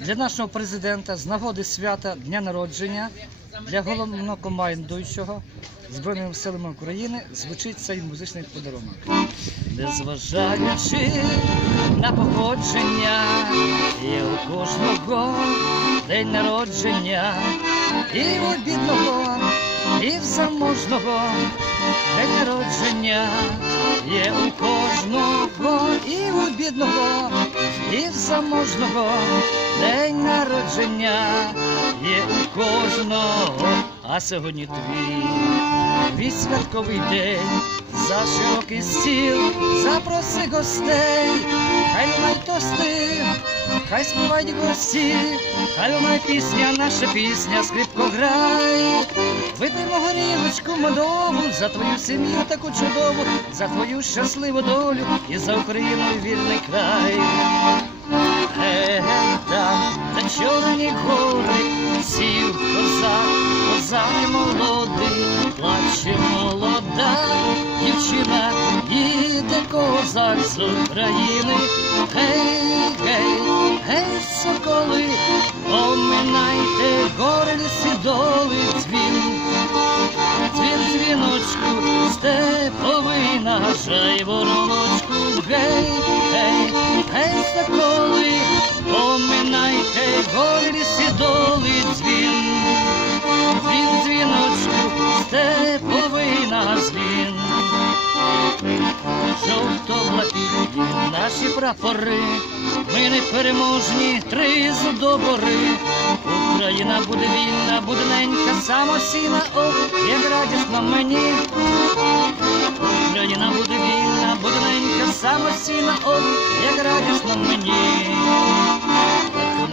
для нашого президента з нагоди свята дня народження для головнокомандуючого Збройними силами України звучить цей музичний подарунок. Незважаючи на походження, є у кожного день народження, і у бідного, і в заможного день народження, є у кожного, і у бідного, і в заможного день народження, є кожного, а сьогодні твій. Твій святковий день, за широкий стіл, запроси гостей, хай лунай тости, хай співають гості, хай лунай пісня, наша пісня, скрипко грай. Вип'ємо горілочку медову за твою сім'ю таку чудову, за твою щасливу долю і за Україну вільний край. Е, чорні гори, сів козак, козак молодий, плаче молода дівчина, їде козак з України. Гей, гей, гей, соколи, оминайте гори доли дзвін. Дзвін дзвіночку, степовина, жай вороночку, гей, гей, гей, соколи, поминайте горі ліси доли дзвін. Дзвін дзвіночку, степовина, дзвін. Жовто-блакитні наші прапори, ми не переможні, три зудобори. Україна буде вільна, буде ненька, самосіна, о, як радісно мені. Україна буде вільна, буде ненька, самосіна, о, як радісно мені.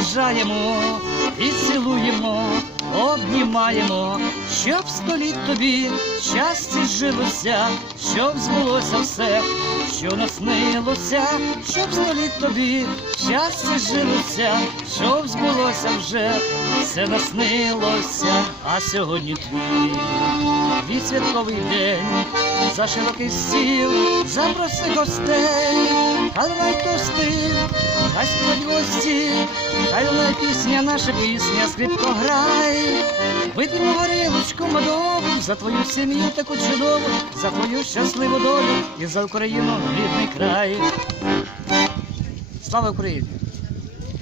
поважаємо і цілуємо, обнімаємо, щоб століт тобі щастя жилося, щоб збулося все, що наснилося, щоб століт тобі щастя жилося, щоб збулося вже, все наснилося, а сьогодні твій. Твій святковий день, за широкий стіл, запроси гостей, хай лунай тости, хай співають гості, хай лунай пісня, наша пісня, скрипко грай. Вип'ємо горілочку медову за твою сім'ю таку чудову, за твою щасливу долю і за Україну рідний край. Слава Україні!